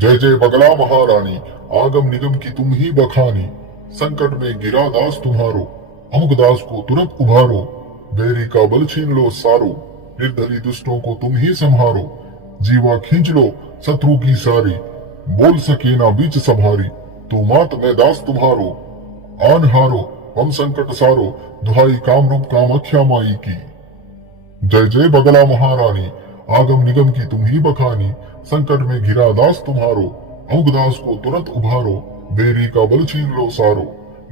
जय जय बगला महारानी, आगम निगम की तुम ही बखानी। संकट में गिरा दास तुम्हारो, अमुक दास को तुरंत उभारो। बैरी का बल छीन लो सारो, निर्दली दुष्टों को तुम ही संहारो। जीवा खींच लो शत्रु की सारी, बोल सके ना बीच सभारी। तो मात मैं दास तुम्हारो, आन हारो हम संकट सारो। दुहाई काम रूप कामाख्या माई की। जय जय बगला महारानी, आगम निगम की तुम ही बखानी। संकट में घिरा दास तुम्हारो, अमुक दास को तुरंत उभारो। बेरी का बल छीन लो सारो,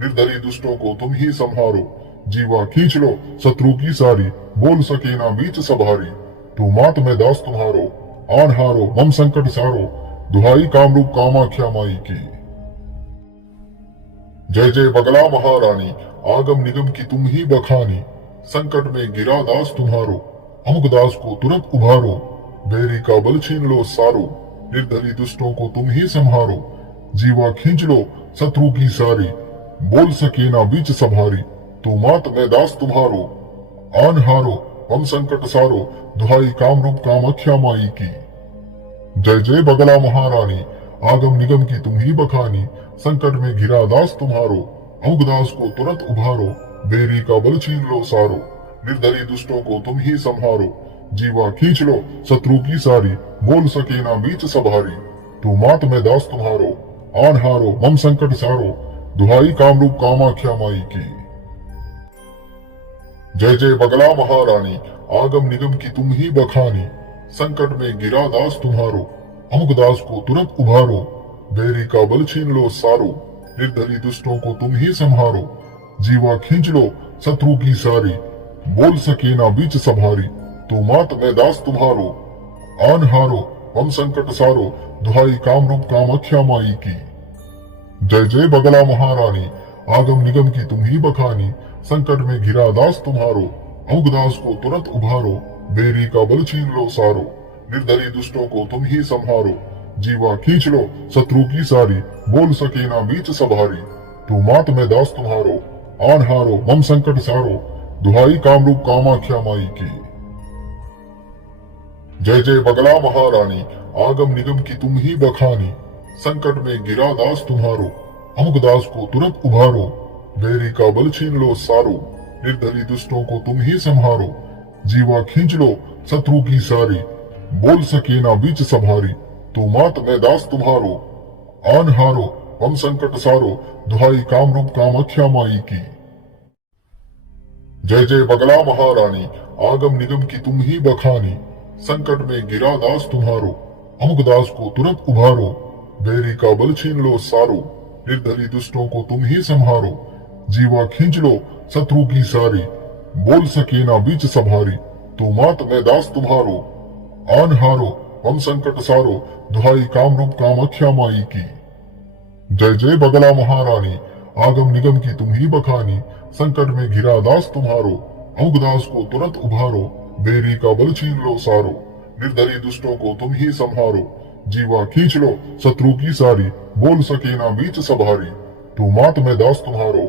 निर्दली दुष्टों को तुम ही संहारो। जीवा खींच लो शत्रु की सारी, बोल सके ना बीच सभारी। तो मात मैं दास तुम्हारो, आन हारो मम संकट सारो। दुहाई कामरूप कामाख्या माई की। जय जय बगला महारानी, आगम निगम की तुम ही बखानी। संकट में गिरा दास तुम्हारो, अमुक दास को तुरंत उभारो। बैरी का बल छीन लो सारो, निर्दली दुष्टों को तुम ही संहारो। जीवा खींच लो शत्रु की सारी, बोल सके ना बीच सभारी। तो मात मैं दास तुम्हारो, आन हारो हम संकट सारो। दुहाई काम रूप कामाख्या माई की। जय जय बगला महारानी, आगम निगम की तुम ही बखानी। संकट में घिरा दास तुम्हारो, अमुक दास को तुरंत उभारो। बेरी का बल छीन लो सारो, निर्दली दुष्टों को तुम ही संहारो। जीवा खींच लो शत्रु की सारी, बोल सके ना बीच सभारी। तो मात मैं दास तुम्हारो, आन हारो मम संकट सारो। दुहाई कामरूप कामाख्या माई की। जय जय बगला महारानी, आगम निगम की तुम ही बखानी। संकट में गिरा दास तुम्हारो, अमुक दास को तुरंत उभारो। बैरी का बल छीन लो सारो, निर्दली दुष्टों को तुम ही संहारो। जीवा खींच लो शत्रु की सारी, बोल सके ना बीच सभारी। तो मात मैं दास तुम्हारो, आन हारो हम संकट सारो। दुहाई कामरूप कामाख्या माई की। जय जय बगला महारानी, आगम निगम की तुम ही बखानी। संकट में घिरा दास तुम्हारो, अमुक दास को तुरंत उभारो। बेरी का बल छीन लो सारो, निर्दली दुष्टों को तुम ही संहारो। जीवा खींच लो शत्रु की सारी, बोल सके ना बीच सभारी। तो मात मैं दास तुम्हारो, आन हारो मम संकट सारो। दुहाई कामरूप कामाख्या माई की। जय जय बगला महारानी, आगम निगम की तुम ही बखानी। संकट में गिरा दास तुम्हारो, अमुक दास को तुरंत उभारो। बैरी का बल छीन लो सारो, निर्दली दुष्टों को तुम ही संहारो। जीवा खींच लो शत्रु की सारी, बोल सके ना बीच सभारी। तो मात मैं दास तुम्हारो, आन हारो हम संकट सारो। दुहाई कामरूप कामाख्या माई की। जय जय बगला महारानी, आगम निगम की तुम ही बखानी। संकट में गिरा दास तुम्हारो, अमुक दास को तुरंत उभारो। बैरी का बल छीन लो सारो, निर्दली दुष्टों को तुम ही संहारो। जीवा खींच लो शत्रु की सारी, बोल सके ना बीच सभारी। तो मात मैं दास तुम्हारो, आन हारो हम संकट सारो। दुहाई कामरूप कामाख्या माई की। जय जय बगला महारानी, आगम निगम की तुम ही बखानी। संकट में घिरा दास तुम्हारो, अमुक दास को तुरंत उभारो। बेरी का बल छीन लो सारो, निर्दली दुष्टों को तुम ही संहारो। जीवा खींच लो शत्रु की सारी, बोल सके ना बीच सभारी। तो मात मैं दास तुम्हारो,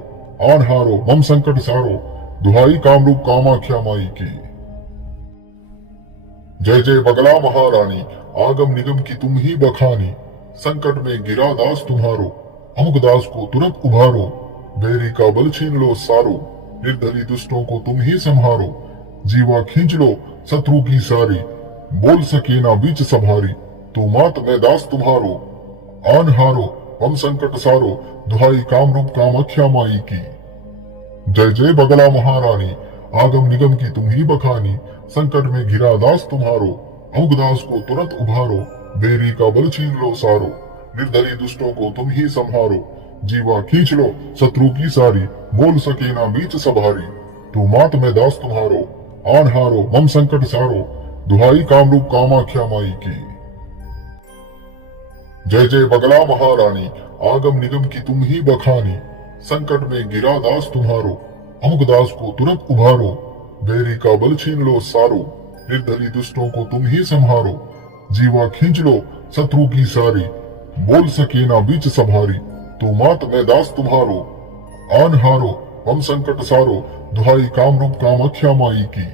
आन हारो मम संकट सारो। दुहाई कामरूप कामाख्या माई की। जय जय बगला महारानी, आगम निगम की तुम ही बखानी। संकट में गिरा दास तुम्हारो, अमुक दास को तुरंत उभारो। बैरी का बल छीन लो सारो, निर्दली दुष्टों को तुम ही संहारो। जीवा खींच लो शत्रु की सारी, बोल सके ना बीच सभारी। तो मात मैं दास तुम्हारो, आन हारो हम संकट सारो। दुहाई कामरूप कामाख्या माई की। जय जय बगला महारानी, आगम निगम की तुम ही बखानी। संकट में घिरा दास तुम्हारो, अमुक दास को तुरंत उभारो। बेरी का बल छीन लो सारो, निर्दली दुष्टों को तुम ही संहारो। जीवा खींच लो शत्रु की सारी, बोल सके ना बीच सभारी। तो मात मैं दास तुम्हारो, आन हारो मम संकट सारो। दुहाई कामरूप कामाख्या माई की। जय जय बगला महारानी, आगम निगम की तुम ही बखानी। संकट में गिरा दास तुम्हारो, अमुक दास को तुरंत उभारो। बैरी का बल छीन लो सारो, निर्दली दुष्टों को तुम ही संहारो। जीवा खींच लो शत्रु की सारी, बोल सके ना बीच सभारी। तो मात मैं दास तुम्हारो, आन हारो हम संकट सारो। दुहाई कामरूप कामाख्या माई की।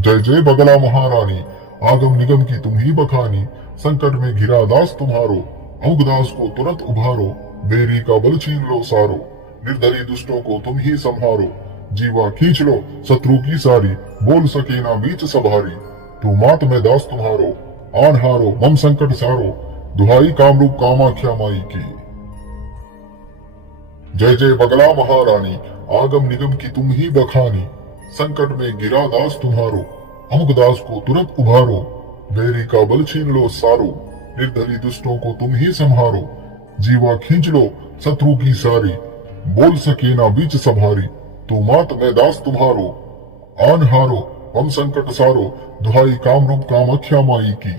जय जय बगला महारानी, आगम निगम की तुम ही बखानी। संकट में घिरा दास तुम्हारो, अमुकदास को तुरंत उभारो, बेरी का बल छीन लो सारो, निर्दयी दुष्टों को तुम ही संहारो, जीवा खींच लो शत्रु की सारी, बोल सके ना बीच सभारी, तू मात में दास तुम्हारो, आन हारो मम संकट सारो, दुहाई कामरूप कामाख्या माई की। जय जय बगला महारानी, आगम निगम की तुम ही बखानी, संकट में गिरा दास तुम्हारो, अमुक दास को तुरंत उभारो, बैरी का बल छीन लो सारो, निर्दयी दुष्टों को तुम ही संहारो, जीवा खींच लो शत्रु की सारी, बोल सके ना बीच सभारी, तू मात में दास तुम्हारो, आन हारो हम संकट सारो, दुहाई कामरूप कामाख्या माई की।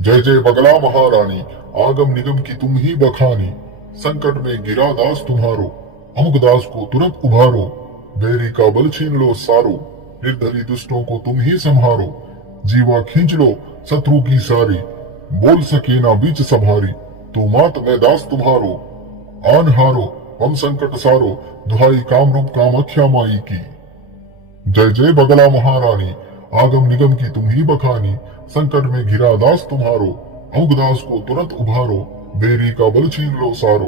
जय जय बगला महारानी, आगम निगम की तुम ही बखानी, संकट में गिरा दास तुम्हारो, अमुक दास को तुरंत उभारो, बैरी का बल छीन लो सारो, निर्दयी दुष्टों को तुम ही संहारो, जीवा खींच लो शत्रु की सारी, बोल सके ना बीच सभारी, तू मात में दास तुम्हारो, आन हारो हम संकट सारो, दुहाई कामरूप कामाख्या माई की। जय जय बगला महारानी, आगम निगम की तुम ही बखानी, संकट में घिरा दास तुम्हारो, अमुक दास को तुरंत उभारो, बेरी का बल छीन लो सारो,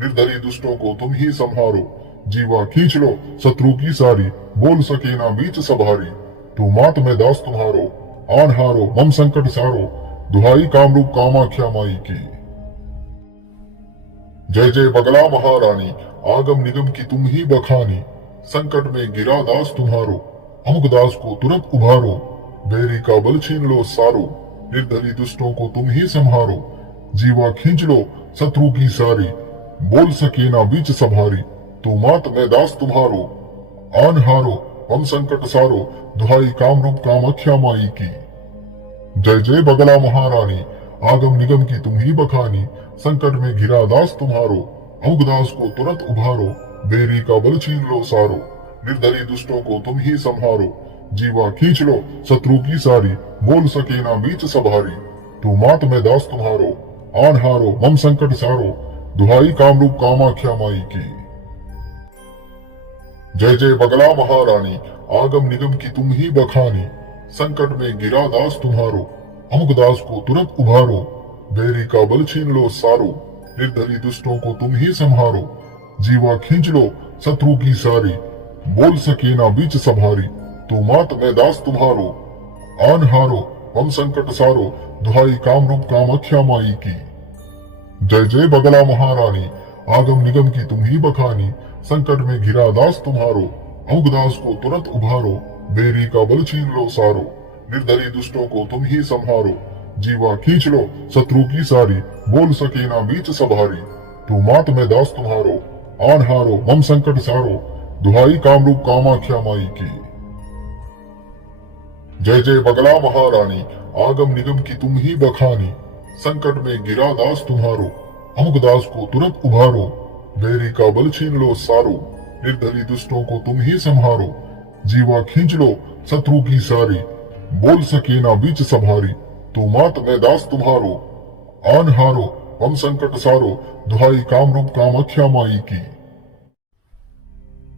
निर्दयी दुष्टों को तुम ही संहारो, जीवा खींच लो शत्रु की सारी, बोल सके ना बीच सभारी, तू मात में दास तुम्हारो, आन हारो मम संकट सारो, दुहाई कामरूप कामाख्या माई की। जय जय बगला महारानी, आगम निगम की तुम ही बखानी, संकट में गिरा दास तुम्हारो, अमुक दास को तुरंत उभारो, बैरी का बल छीन लो सारो, निर्दयी दुष्टों को तुम ही संहारो, जीवा खींच लो शत्रु की सारी, बोल सके ना बीच सभारी, तू मात में दास तुम्हारो, आन हारो हम संकट सारो, दुहाई कामरूप कामाख्या माई की। जय जय बगला महारानी, आगम निगम की तुम ही बखानी, संकट में घिरा दास तुम्हारो, अमुक दास को तुरंत उभारो, बेरी का बल छीन लो सारो, निर्दयी दुष्टों को तुम ही संहारो, जीवा खींच लो शत्रु की सारी, बोल सके ना बीच सभारी, तू मात में दास तुम्हारो, आन हारो मम संकट सारो, दुहाई कामरूप कामाख्या माई की। जय जय बगला महारानी, आगम निगम की तुम ही बखानी, संकट में गिरा दास तुम्हारो, अमुक दास को तुरंत उभारो, बैरी का बल छीन लो सारो, निर्दयी दुष्टों को तुम ही संहारो, जीवा खींच लो शत्रु की सारी, बोल सके ना बीच सभारी, तू मात में दास तुम्हारो, आन हारो हम संकट सारो, दुहाई कामरूप कामाख्या माई की। जय जय बगला महारानी, आगम निगम की तुम ही बखानी, संकट में घिरा दास तुम्हारो, अमुक दास को तुरंत उभारो, बेरी का बल छीन लो सारो, निर्दयी दुष्टों को तुम ही संहारो, जीवा खींच लो शत्रु की सारी, बोल सके ना बीच सभारी, तू मात में दास तुम्हारो, आन हारो मम संकट सारो, दुहाई कामरूप कामाख्या माई की। जय जय बगला महारानी, आगम निगम की तुम ही बखानी, संकट में गिरा दास तुम्हारो, अमुक दास को तुरंत उभारो, बैरी का बल छीन लो सारो, निर्दयी दुष्टों को तुम ही संहारो, जीवा खींच लो शत्रु की सारी, बोल सके ना बीच सभारी, तू मात में दास तुम्हारो, आन हारो हम संकट सारो, दुहाई कामरूप कामाख्या माई की।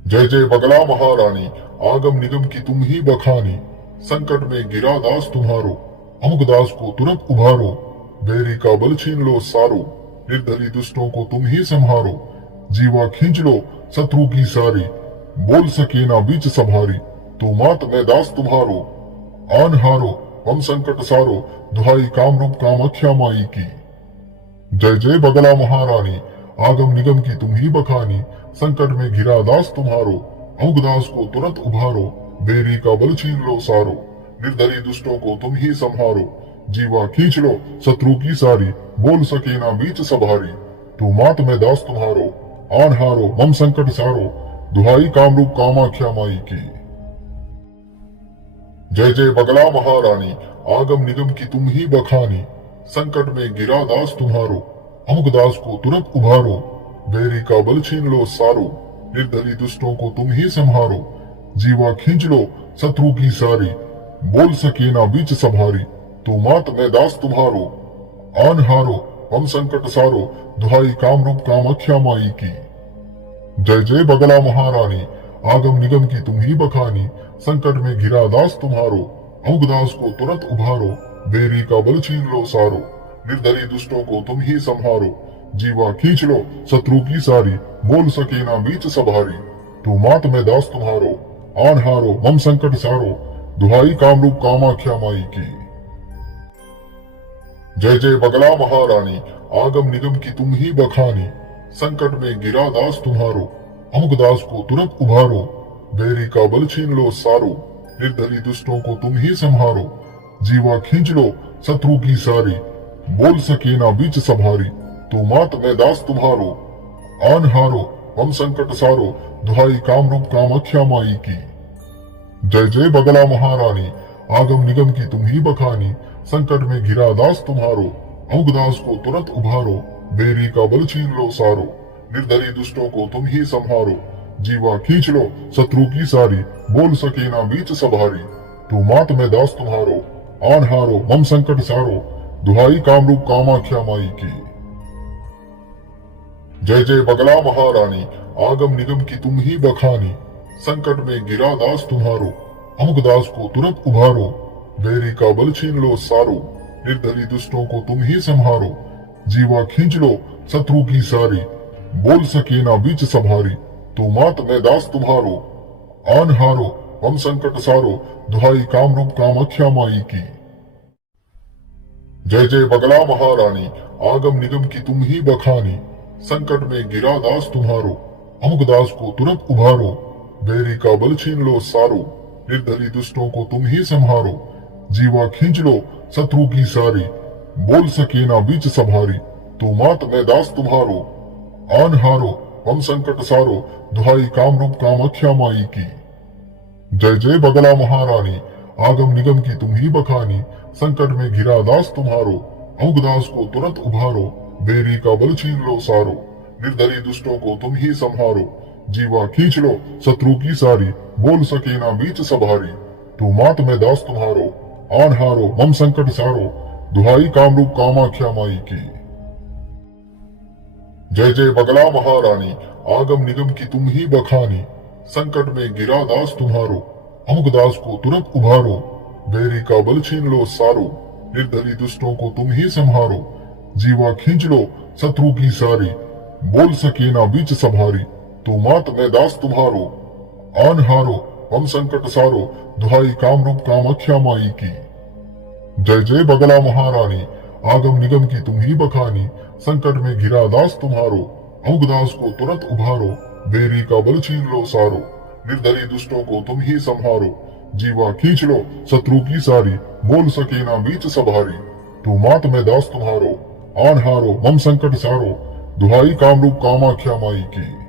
जय जय बगला महारानी, आगम निगम की तुम ही बखानी, संकट में गिरा दास तुम्हारो, अमुक दास को तुरंत उभारो, बैरी का बल छीन लो सारो, निर्दयी दुष्टों को तुम ही संहारो, जीवा खींच लो शत्रु की सारी, बोल सके ना बीच सभारी, तू मात में दास तुम्हारो, आन हारो हम संकट सारो, दुहाई कामरूप कामाख्या माई की। जय जय बगला महारानी, आगम निगम की तुम ही बखानी, संकट में घिरा दास तुम्हारो, अमुक दास को तुरंत उभारो, बेरी का बल छीन लो सारो, निर्दयी दुष्टों को तुम ही संहारो, जीवा खींच लो शत्रु की सारी, बोल सके ना बीच सभारी, तू मात में दास तुम्हारो, आन हारो मम संकट सारो, दुहाई कामरूप कामाख्या माई की। जय जय बगला महारानी, आगम निगम की तुम ही बखानी, संकट में गिरा दास तुम्हारो, अमुक दास को तुरंत उभारो, बैरी का बल छीन लो सारो, निर्दयी दुष्टों को तुम ही संहारो, जीवा खींच लो शत्रु की सारी, बोल सके ना बीच सभारी, तू मात में दास तुम्हारो, आन हारो हम संकट सारो, दुहाई कामरूप कामाख्या माई की। जय जय बगला महारानी, आगम निगम की तुम ही बखानी, संकट में घिरा दास तुम्हारो, अमुक दास को तुरंत उभारो, बेरी का बल छीन लो सारो, निर्दयी दुष्टों को तुम ही संहारो। जीवा खींच लो शत्रु की सारी, बोल सके ना बीच सभारी। तो मात में दास तुम्हारो, आन हारो मम संकट सारो, दुहाई कामरूप कामाख्या माई की। जय जय बगला महारानी, आगम निगम की तुम ही बखानी। संकट में गिरा दास तुम्हारो, अमुक दास को तुरंत उभारो। बैरी का बल छीन लो सारो, निर्दयी दुष्टों को तुम ही संहारो। जीवा खींच लो शत्रु की सारी, बोल सके ना बीच सभारी। तो मात में दास तुम्हारो, आन हारो हम संकट सारो, दुहाई कामरूप कामाख्या माई की। जय जय बगला महारानी, आगम निगम की तुम ही बखानी। संकट में घिरा दास तुम्हारो, अमुक दास को तुरंत उभारो। बेरी का बल छीन लो सारो, निर्दयी दुष्टों को तुम ही संहारो। जीवा खींच लो शत्रु की सारी, बोल सके ना बीच सभारी। तो मात में दास तुम्हारो, आन हारो मम संकट सारो, दुहाई कामरूप कामाख्या माई की। जय जय बगला महारानी, आगम निगम की तुम ही बखानी। संकट में गिरा दास तुम्हारो, अमुक दास को तुरंत उभारो। बैरी का बल छीन लो सारो, निर्दयी दुष्टों को तुम ही संहारो। जीवा खींच लो शत्रु की सारी, बोल सके ना बीच सभारी। तो मात में दास तुम्हारो, आन हारो हम संकट सारो, दुहाई कामरूप कामाख्या माई की। जय जय बगला महारानी, आगम निगम की तुम ही बखानी। संकट में गिरा दास तुम्हारो, अमुक दास को तुरंत उभारो। बैरी का बल छीन लो सारो, निर्दयी दुष्टों को तुम ही संहारो। जीवा खींच लो शत्रु की सारी, बोल सके ना बीच सभारी। तो मात में दास तुम्हारो, आन हारो हम संकट सारो, दुहाई कामरूप कामाख्या माई की। जय जय बगला महारानी, आगम निगम की तुम ही बखानी। संकट में घिरा दास तुम्हारो, अमुक दास को तुरंत उभारो। बेरी का बल छीन लो सारो, निर्दयी दुष्टों को तुम ही संहारो। जीवा खींच लो शत्रु की सारी, बोल सके ना बीच सभारी। तो मात में दास तुम्हारो, आन हारो मम संकट सारो, दुहाई कामरूप कामाख्या माई की। जय जय बगला महारानी, आगम निगम की तुम ही बखानी। संकट में गिरा दास तुम्हारो, अमुक दास को तुरंत उभारो। बैरी का बल छीन लो सारो, निर्दयी दुष्टों को तुम ही संहारो। जीवा खींच लो शत्रु की सारी, बोल सके ना बीच सभारी। तो मात में दास तुम्हारो, आन हारो हम संकट सारो, दुहाई कामरूप कामाख्या माई की। जय जय बगला महारानी, आगम निगम की तुम ही बखानी। संकट में घिरा दास तुम्हारो, अमुक दास को तुरंत उभारो। बेरी का बल छीन लो सारो, निर्दयी दुष्टों को तुम ही संहारो। जीवा खींच लो शत्रु की सारी, बोल सके ना बीच सभारी। तो मात में दास तुम्हारो, आन हारो मम संकट सारो, दुहाई कामरूप कामाख्या माई की।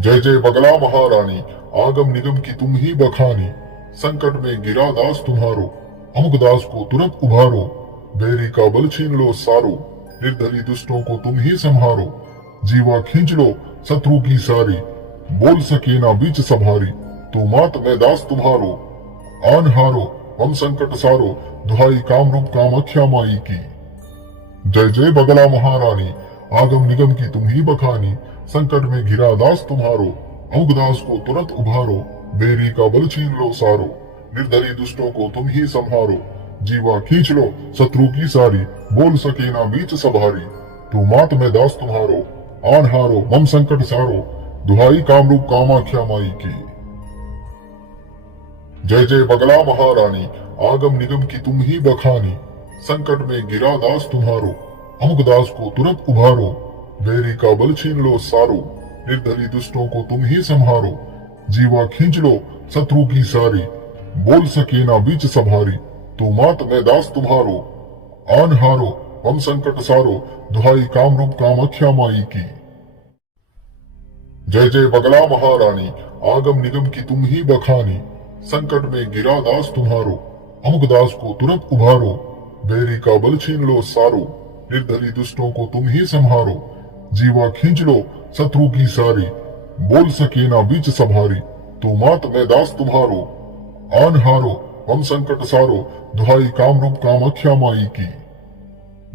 जय जय बगला महारानी, आगम निगम की तुम ही बखानी। संकट में गिरा दास तुम्हारो, अमुक दास को तुरंत उभारो। बैरी का बल छीन लो सारो, निर्दयी दुष्टों को तुम ही संहारो। जीवा खींच लो शत्रु की सारी, बोल सके ना बीच सभारी। तो मात में दास तुम्हारो, आन हारो हम संकट सारो, दुहाई कामरूप कामाख्या माई की। जय जय बगला महारानी, आगम निगम की तुम ही बखानी। संकट में घिरा दास तुम्हारो, अमुक दास को तुरंत उभारो। बेरी का बल छीन लो सारो, निर्दयी दुष्टों को तुम ही संहारो। जीवा खींच लो शत्रु की सारी, बोल सके ना बीच सभारी। तो मात में दास तुम्हारो, आन हारो मम संकट सारो, दुहाई कामरूप कामाख्या माई की। जय जय बगला महारानी, आगम निगम की तुम ही बखानी। संकट में गिरा दास तुम्हारो, अमुक दास को तुरंत उभारो। बैरी का बल छीन लो सारो, निर्दयी दुष्टों को तुम ही संहारो। जीवा खींच लो शत्रु की सारी, बोल सके ना बीच सभारी। तो मात में दास तुम्हारो, आन हारो हम संकट सारो, दुहाई कामरूप कामाख्या माई की। जय जय बगला महारानी, आगम निगम की तुम ही बखानी। संकट में गिरा दास तुम्हारो, अमुक दास को तुरंत उभारो। बैरी का बल छीन लो सारो, निर्दयी दुष्टों को तुम ही संहारो। जीवा खींच लो शत्रु की सारी, बोल सके ना बीच सभारी। तो मात में दास तुम्हारो, आन हारो हम संकट सारो, दुहाई कामरूप कामाख्या माई की।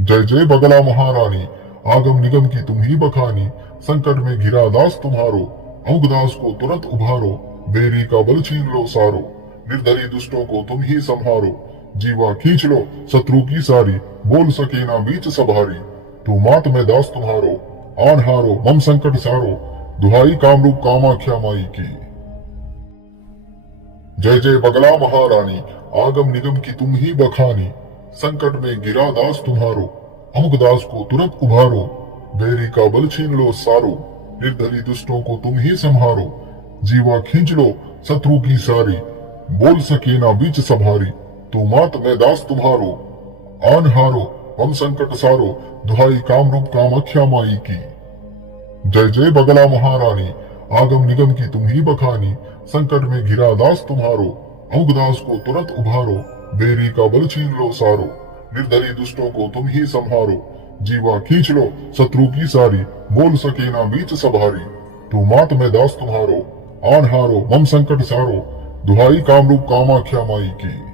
जय जय बगला महारानी, आगम निगम की तुम ही बखानी। संकट में घिरा दास तुम्हारो, अमुक दास को तुरंत उभारो। बेरी का बल छीन लो सारो, निर्दयी दुष्टों को तुम ही संहारो। जीवा खींच लो शत्रु की सारी, बोल सके ना बीच सभारी। तू मात में दास तुम्हारो, आन हारो मम संकट सारो, दुहाई कामरूप कामाख्या माई की। जय जय बगला महारानी, आगम निगम की तुम ही बखानी। संकट में गिरा दास तुम्हारो, अमुक दास को तुरंत उभारो। बैरी का बल छीन लो सारो, निर्दली दुष्टों को तुम ही संहारो। जीवा खींच लो शत्रु की सारी, बोल सके ना बीच सभारी। तू मात में दास तुम्हारो, आन हारो हम संकट सारो, दुहाई कामरूप कामाख्या माई की। जय जय बगला महारानी, आगम निगम की तुम ही बखानी। संकट में घिरा दास तुम्हारो, अमुक दास को तुरंत उभारो। बेरी का बल छीन लो सारो, निर्दली दुष्टों को तुम ही संहारो। जीवा खींच लो शत्रु की सारी, बोल सके ना बीच सभारी। तू मात में दास तुम्हारो, आन हारो मम संकट सारो, दुहाई कामरूप कामाख्या माई की।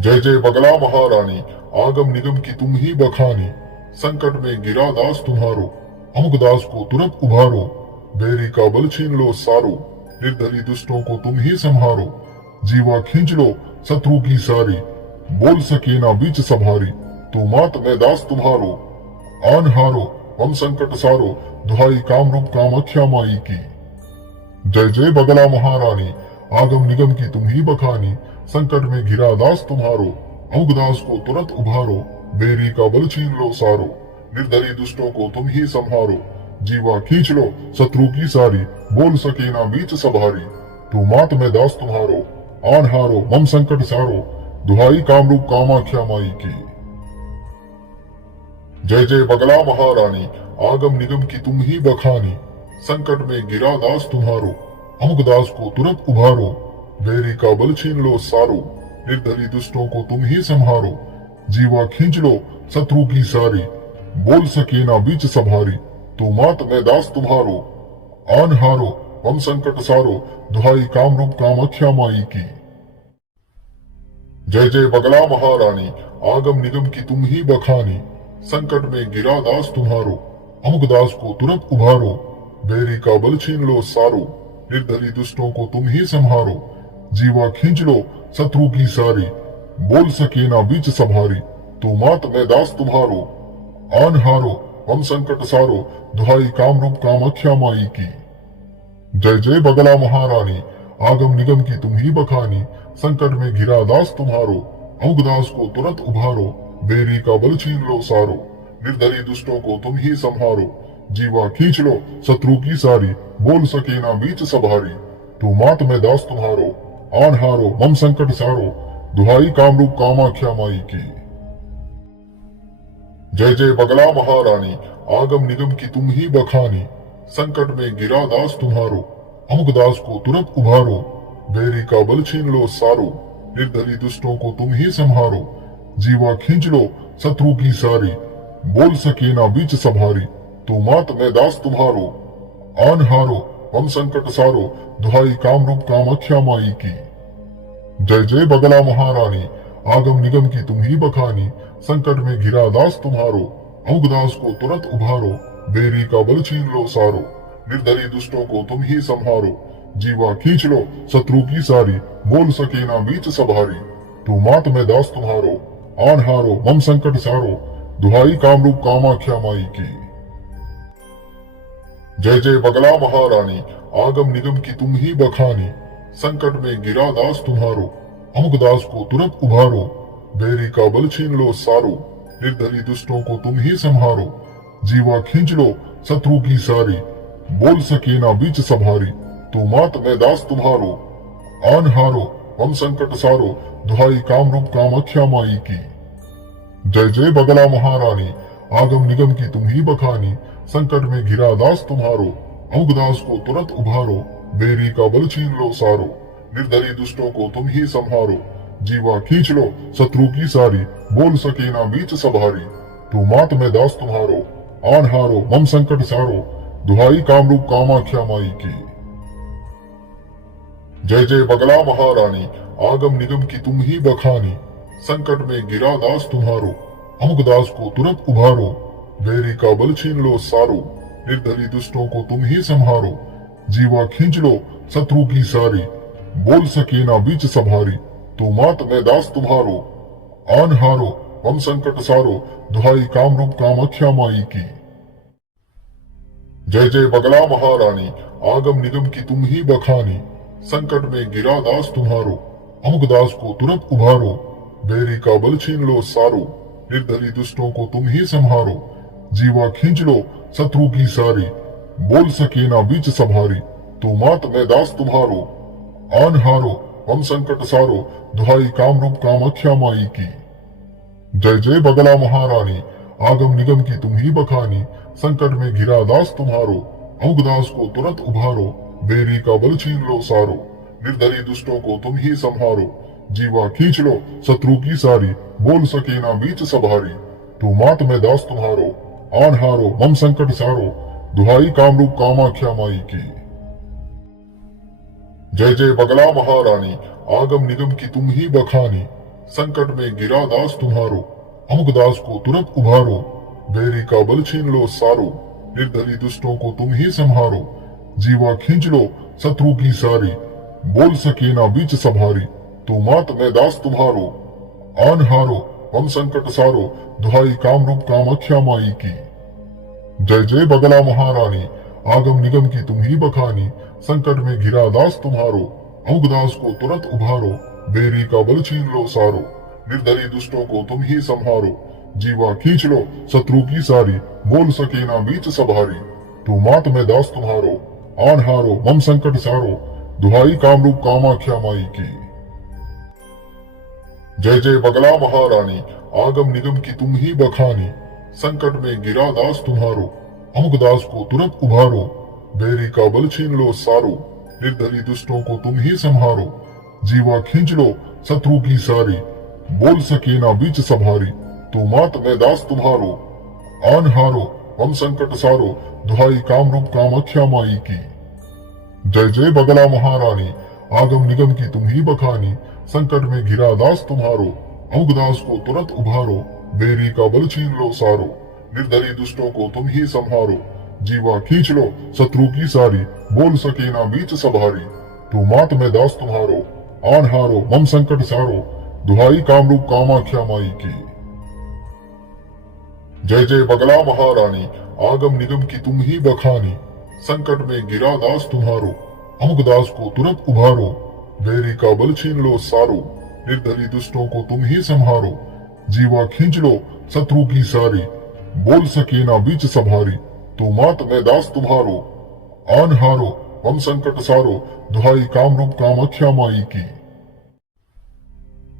जय जय बगला महारानी, आगम निगम की तुम ही बखानी। संकट में गिरा दास तुम्हारो, अमुक दास को तुरंत उभारो। बैरी का बल छीन लो सारो, निर्दली दुष्टों को तुम ही संहारो। जीवा खींच लो शत्रु की सारी, बोल सके ना बीच सभारी। तू मात में दास तुम्हारो, आन हारो हम संकट सारो, दुहाई कामरूप कामाख्या माई की। जय जय बगला महारानी, आगम निगम की तुम ही बखानी। संकट में घिरा दास तुम्हारो, अमुक दास को तुरंत उभारो। बेरी का बल छीन लो सारो, निर्दली दुष्टों को तुम ही संहारो। जीवा खींच लो शत्रु की सारी, बोल सके ना बीच सभारी। तू मात में दास तुम्हारो, आन हारो मम संकट सारो, दुहाई कामरूप कामाख्या माई की। जय जय बगला महारानी, आगम निगम की तुम ही बखानी। संकट में गिरा दास तुम्हारो, अमुक दास को तुरंत उभारो। बैरी का बल छीन लो सारो, निर्दली दुष्टों को तुम ही संहारो। जीवा खींच लो शत्रु की सारी, बोल सके ना बीच सभारी। तू मात में दास तुम्हारो, आन हारो हम संकट सारो, दुहाई कामरूप कामाख्या माई की। जय जय बगला महारानी, आगम निगम की तुम ही बखानी। संकट में गिरा दास तुम्हारो, अमुक दास को तुरंत उभारो। बैरी का बल छीन लो सारो, निर्दली दुष्टों को तुम ही संहारो। जीवा खींच लो शत्रु की सारी, बोल सके ना बीच सभारी। तू मात में दास तुम्हारो, आन हारो हम संकट सारो, दुहाई कामरूप कामाख्या माई की। जय जय बगला महारानी, आगम निगम की तुम ही बखानी। संकट में घिरा दास तुम्हारो, अमुक दास को तुरंत उभारो। बेरी का बल छीन लो सारो, निर्दली दुष्टों को तुम ही संहारो। जीवा खींच लो शत्रु की सारी, बोल सके ना बीच सभारी। तू मात में दास तुम्हारो, आन हारो मम संकट सारो, दुहाई कामरूप कामाख्या माई की। जय जय बगला महारानी, आगम निगम की तुम ही बखानी। संकट में गिरा दास तुम्हारो, अमुक दास को तुरंत उभारो। बैरी का बल छीन लो सारो, निर्दली दुष्टों को तुम ही संहारो। जीवा खींच लो शत्रु की सारी, बोल सके ना बीच सभारी। तू मात में दास तुम्हारो, आन हारो हम संकट सारो, दुहाई कामरूप कामाख्या माई की। जय जय बगला महारानी, आगम निगम की तुम ही बखानी। संकट में घिरा दास तुम्हारो, अमुक दास को तुरंत उभारो। बेरी का बल छीन लो सारो, निर्दली दुष्टों को तुम ही संहारो। जीवा खींच लो शत्रु की सारी, बोल सके ना बीच सभारी। तू मात में दास तुम्हारो, आन हारो मम संकट सारो, दुहाई कामरूप कामाख्या माई की। जय जय बगला महारानी, आगम निगम की तुम ही बखानी। संकट में गिरा दास तुम्हारो, अमुक दास को तुरंत उभारो। बैरी का बल छीन लो सारो, निर्दली दुष्टों को तुम ही संहारो। जीवा खींच लो शत्रु की सारी, बोल सके ना बीच सभारी। तू मात में दास तुम्हारो, आन हारो हम संकट सारो, दुहाई कामरूप कामाख्या माई की। जय जय बगला महारानी, आगम निगम की तुम ही बखानी। संकट में घिरा दास तुम्हारो, अमुक दास को तुरंत उभारो। बेरी का बल छीन लो सारो, निर्दली दुष्टों को तुम ही संहारो। जीवा खींच लो शत्रु की सारी, बोल सके ना बीच सभारी। तू मात में दास तुम्हारो, आन हारो मम संकट सारो, दुहाई कामरूप कामाख्या माई की। जय जय बगला महारानी, आगम निगम की तुम ही बखानी। संकट में गिरा दास तुम्हारो, अमुक दास को तुरंत उभारो। बैरी का बल छीन लो सारो, निर्दली दुष्टों को तुम ही संहारो। जीवा खींच लो शत्रु की सारी, बोल सके ना बीच सभारी। तो मात मैं दास तुम्हारो। आन हारो हम संकट सारो, दुहाई कामरूप कामाख्या माई की। जय जय बगला महारानी, आगम निगम की तुम ही बखानी। संकट में गिरा दास तुम्हारो, अमुक दास को तुरंत उभारो। बैरी का बल छीन लो सारो, निर्दली दुष्टों को तुम ही संहारो। जीवा खींच लो शत्रु की सारी, बोल सके ना बीच सभारी। तो मात मैं दास तुम्हारो। आन हारो हम संकट सारो, दुहाई कामरूप कामाख्या माई की। जय जय बगला महारानी, आगम निगम की तुम ही बखानी। संकट में घिरा दास तुम्हारो, अमुक दास को तुरंत उभारो। बेरी का बल छीन लो सारो, निर्दली दुष्टों को तुम ही संहारो। जीवा खींच लो शत्रु की सारी, बोल सके ना बीच सभारी। तो मात मैं दास तुम्हारो। आन हारो मम संकट सारो, दुहाई कामरूप कामाख्या माई की। जय जय बगला महारानी, आगम निगम की तुम ही बखानी। संकट में गिरा दास तुम्हारो, अमुक दास को तुरंत उभारो। बैरी का बल छीन लो सारो, निर्दली दुष्टों को तुम ही संहारो। जीवा खींच लो शत्रु की सारी, बोल सके ना बीच सभारी। तो मात मैं दास तुम्हारो। आन हारो हम संकट सारो, दुहाई कामरूप कामाख्या माई की। जय जय बगला महारानी, आगम निगम की तुम ही बखानी। संकट में घिरा दास तुम्हारो, अमुक दास को तुरंत उभारो। बेरी का बल छीन लो सारो, निर्दली दुष्टों को तुम ही संहारो। जीवा खींच लो शत्रु की सारी, बोल सके ना बीच सभारी। तो मात मैं दास तुम्हारो। आन हारो मम संकट सारो, दुहाई कामरूप कामाख्या माई की। जय जय बगला महारानी, आगम निगम की तुम ही बखानी। संकट में गिरा दास तुम्हारो, अमुक दास को तुरंत उभारो। बैरी का बल छीन लो सारो, निर्दली दुष्टों को तुम ही संहारो। जीवा खींच लो शत्रु की सारी, बोल सके ना बीच सभारी। तो मात मैं दास तुम्हारो। आन हारो हम संकट सारो, दुहाई कामरूप कामाख्या माई की। जय जय बगला महारानी, आगम निगम की तुम ही बखानी। संकट में घिरा दास तुम्हारो, अमुक दास को तुरंत उभारो। बेरी का बल छीन लो सारो, निर्दली दुष्टों को तुम ही संहारो। जीवा खींच लो शत्रु की सारी, बोल सके ना बीच सभारी। तो मात मैं दास तुम्हारो। आन हारो मम संकट सारो, दुहाई कामरूप कामाख्या माई की। जय जय बगला महारानी, आगम निगम की तुम ही बखानी। संकट में गिरा दास तुम्हारो, अमुक दास को तुरंत उभारो। बैरी का बल छीन लो सारो, निर्दली दुष्टों को तुम ही संहारो। जीवा खींच लो शत्रु की सारी, बोल सके ना बीच सभारी। तो मात मैं दास तुम्हारो। आन हारो हम संकट सारो, दुहाई कामरूप कामाख्या माई की।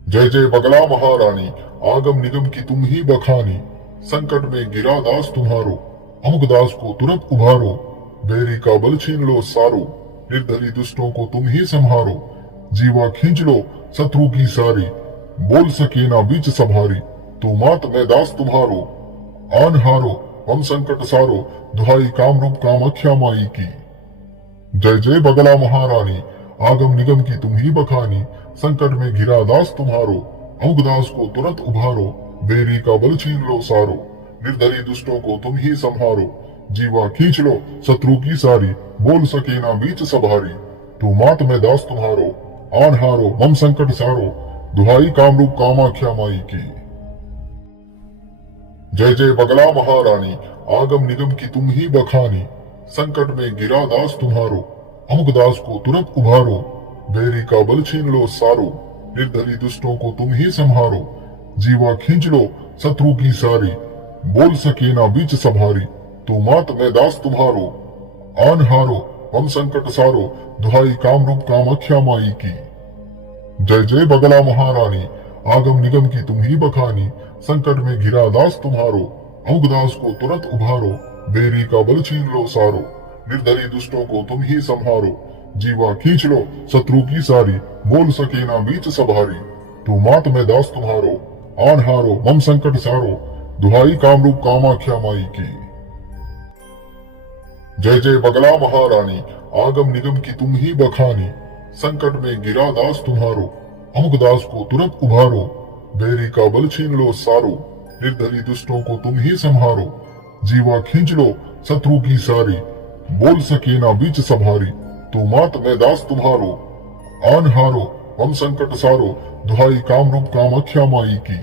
जय जय बगला महारानी, आगम निगम की तुम ही बखानी। संकट में गिरा दास तुम्हारो, अमुक दास को तुरंत उभारो। बैरी का बल छीन लो सारो, निर्दली दुष्टों को तुम ही संहारो। जीवा खींच लो शत्रु की सारी, बोल सके ना बीच सभारी। तो मात मैं दास तुम्हारो। आन हारो हम संकट सारो, दुहाई कामरूप कामाख्या माई की। जय जय बगला महारानी, आगम निगम की तुम ही बखानी। संकट में घिरा दास तुम्हारो, अमुक दास को तुरंत उभारो। बेरी का बल छीन लो सारो, निर्दली दुष्टों को तुम ही संहारो। जीवा खींच लो शत्रु की सारी, बोल सके ना बीच सभारी। तो मात मैं दास तुम्हारो। आन हारो मम संकट सारो, दुहाई कामरूप कामाख्या माई की। जय जय बगला महारानी, आगम निगम की तुम ही बखानी। संकट में गिरा दास तुम्हारो, अमुक दास को तुरंत उभारो। बैरी का बल छीन लो सारो, निर्दली दुष्टों को तुम ही संहारो। जीवा खींच लो शत्रु की सारी, बोल सके ना बीच सभारी। तो मात मैं दास तुम्हारो। आन हारो हम संकट सारो, दुहाई कामरूप कामाख्या माई की। जय जय बगला महारानी, आगम निगम की तुम ही बखानी। संकट में घिरा दास तुम्हारो, अमुक दास को तुरंत उभारो। बेरी का बल छीन लो सारो, निर्दली दुष्टों को तुम ही संहारो। जीवा खींच लो शत्रु की सारी, बोल सके ना बीच सभारी। तो मात मैं दास तुम्हारो। आन हारो मम संकट सारो, दुहाई कामरूप कामाख्या माई की। जय जय बगला महारानी, आगम निगम की तुम ही बखानी। संकट में गिरा दास तुम्हारो, अमुक दास को तुरंत उभारो। बैरी का बल छीन लो सारो, निर्दली दुष्टों को तुम ही संहारो। जीवा खींच लो शत्रु की सारी, बोल सके ना बीच सभारी। तो मात मैं दास तुम्हारो। आन हारो हम संकट सारो, दुहाई कामरूप कामाख्या माई की।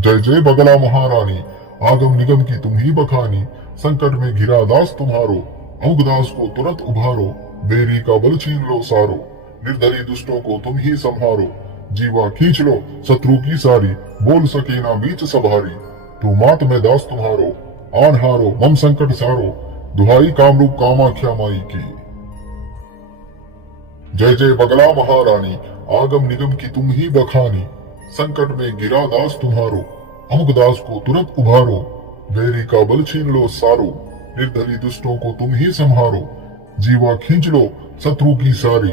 जय जय बगला महारानी, आगम निगम की तुम ही बखानी, संकट में घिरा दास तुम्हारो, अमुकदास को तुरंत उभारो, बेरी का बल छीन लो सारो, निर्दयी दुष्टों को तुम ही संहारो, जीवा खींच लो शत्रु की सारी, बोल सके ना बीच सभारी, तू मात में दास तुम्हारो, आन हारो मम संकट सारो, दुहाई कामरूप कामाख्या माई की। जय जय बगला महारानी, आगम निगम की तुम ही बखानी, संकट में गिरा दास तुम्हारो, अमुकदास को तुरंत उभारो, बेरी का बल छीन लो सारो, निर्दयी दुष्टों को तुम ही संहारो, जीवा खींच लो शत्रु की सारी,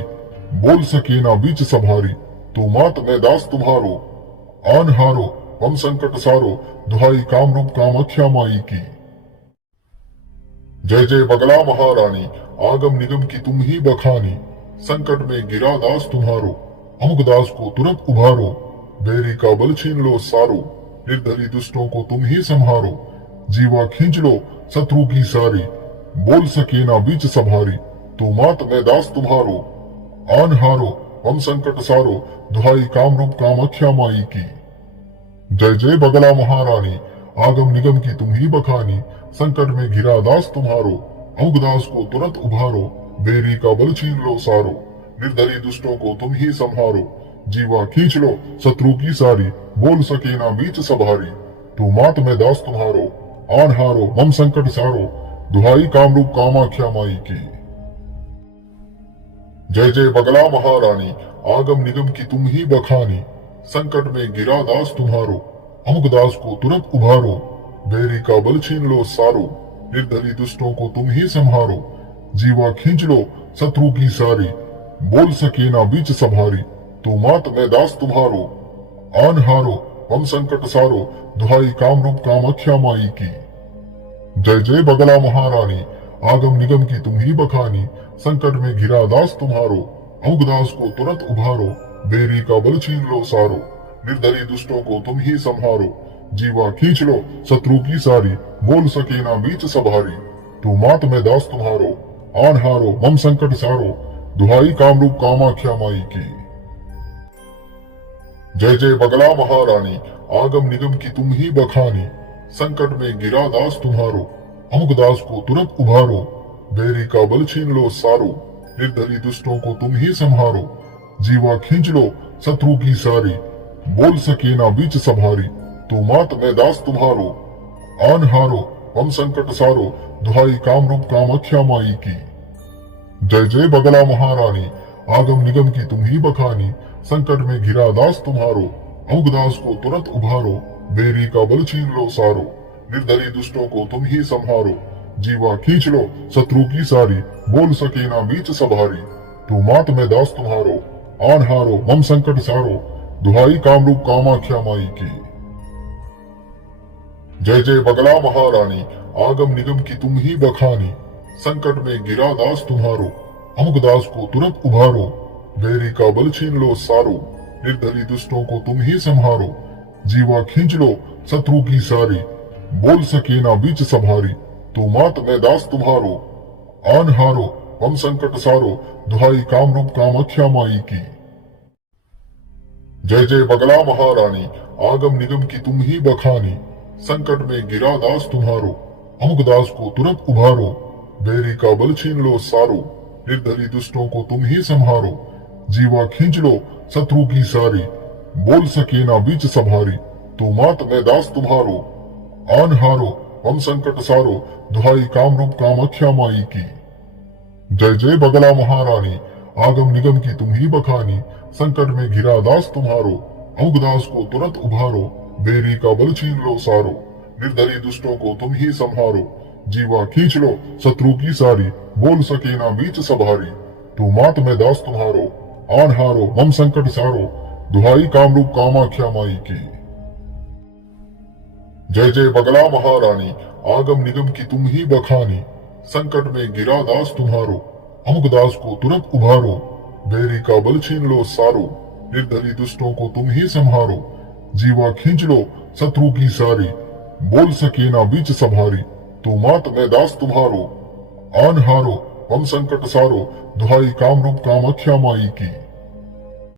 बोल सके ना बीच सभारी, तो मात में दास तुम्हारो, आन हारो हम संकट सारो, दुहाई कामरूप कामाख्या माई की। जय जय बगला महारानी, आगम निगम की तुम ही बखानी, संकट में गिरा दास तुम्हारो, अमुकदास को तुरंत उभारो, बेरी का बल छीन लो सारो, निर्दयी दुष्टों को तुम ही संहारो, जीवा खींच लो शत्रु की सारी, बोल सके ना बीच सभारी, तो मात में दास तुम्हारो, आन हारो हम संकट सारो, दुहाई कामरूप कामाख्या माई की। जय जय बगला महारानी, आगम निगम की तुम ही बखानी, संकट में घिरा दास तुम्हारो, अमुकदास को तुरंत उभारो, बेरी का बल छीन लो सारो, निर्दयी दुष्टों को तुम ही संहारो, जीवा खींच लो शत्रु की सारी, बोल सके ना बीच सभारी, तो मात में दास तुम्हारो, आन हारो मम संकट सारो, दुहाई कामरूप कामाख्या माई की। जय जय बगला महारानी, आगम निगम की तुम ही बखानी, संकट में गिरा दास तुम्हारो, अमुकदास को तुरंत उभारो, बेरी का बल छीन लो सारो, निर्दयी दुष्टों को तुम ही संहारो, जीवा खींच लो शत्रु की सारी, बोल सके ना बीच सभारी, तो मात में दास तुम्हारो, आन हारो हम संकट सारो, दुहाई कामरूप कामाख्या माई की। जय जय बगला महारानी, आगम निगम की तुम ही बखानी, संकट में घिरा दास तुम्हारो, अमुकदास को तुरंत उभारो, बेरी का बल छीन लो सारो, निर्दयी दुष्टों को तुम ही संहारो, जीवा खींच लो शत्रु की सारी, बोल सके ना बीच सभारी, तो मात में दास तुम्हारो, आन हारो मम संकट सारो, दुहाई कामरूप कामाख्या माई की। जय जय बगला महारानी, आगम निगम की तुम ही बखानी, संकट में गिरा दास तुम्हारो, अमुकदास को तुरंत उभारो, बेरी का बल छीन लो सारो, निर्दयी दुष्टों को तुम ही संहारो, जीवा खींच लो शत्रु की सारी, बोल सके ना बीच सभारी, तो मात में दास तुम्हारो, आन हारो हम संकट सारो, दुहाई कामरूप कामाख्या माई की। जय जय बगला महारानी, आगम निगम की तुम ही बखानी, संकट में घिरा दास तुम्हारो, अमुकदास को तुरंत उभारो, बेरी का बल छीन लो सारो, निर्दयी दुष्टों को तुम ही संहारो, जीवा खींच लो शत्रु की सारी, बोल सके ना बीच सभारी, तो मात में दास तुम्हारो, आन हारो मम संकट सारो, दुहाई कामरूप कामाख्या माई की। जय जय बगला महारानी, आगम निगम की तुम ही बखानी, संकट में गिरा दास तुम्हारो, अमुकदास को तुरंत उभारो, बेरी का बल छीन लो सारो, निर्दयी दुष्टों को तुम ही संहारो, जीवा खींच लो शत्रु की सारी, बोल सके ना बीच सभारी, तो मात में दास तुम्हारो, आन हारो हम संकट सारो, दुहाई कामरूप कामाख्या माई की। जय जय बगला महारानी, आगम निगम की तुम ही बखानी, संकट में गिरा दास तुम्हारो, अमुकदास को तुरंत उभारो, बेरी का बल छीन लो सारो, निर्दयी दुष्टों को तुम ही संहारो, जीवा खींच लो शत्रु की सारी, बोल सके ना बीच सभारी, तो मात में दास तुम्हारो, आन हारो हम संकट सारो, दुहाई कामरूप कामाख्या माई की। जय जय बगला महारानी, आगम निगम की तुम ही बखानी, संकट में घिरा दास तुम्हारो, अमुकदास को तुरंत उभारो, बेरी का बल छीन लो सारो, निर्दयी दुष्टों को तुम ही संहारो, जीवा खींच लो शत्रु की सारी, बोल सके ना बीच सभारी, तो मात में दास तुम्हारो, आन हारो मम संकट सारो, दुहाई कामरूप कामाख्या माई की। जय जय बगला महारानी, आगम निगम की तुम ही बखानी, संकट में गिरा दास तुम्हारो, अमुकदास को तुरंत उभारो, बेरी का बल छीन लो सारो, निर्दयी दुष्टों को तुम ही संहारो, जीवा खींच लो शत्रु की सारी, बोल सके ना बीच सभारी, तो मात में दास तुम्हारो, आन हारो हम संकट सारो, दुहाई कामरूप कामाख्या माई की।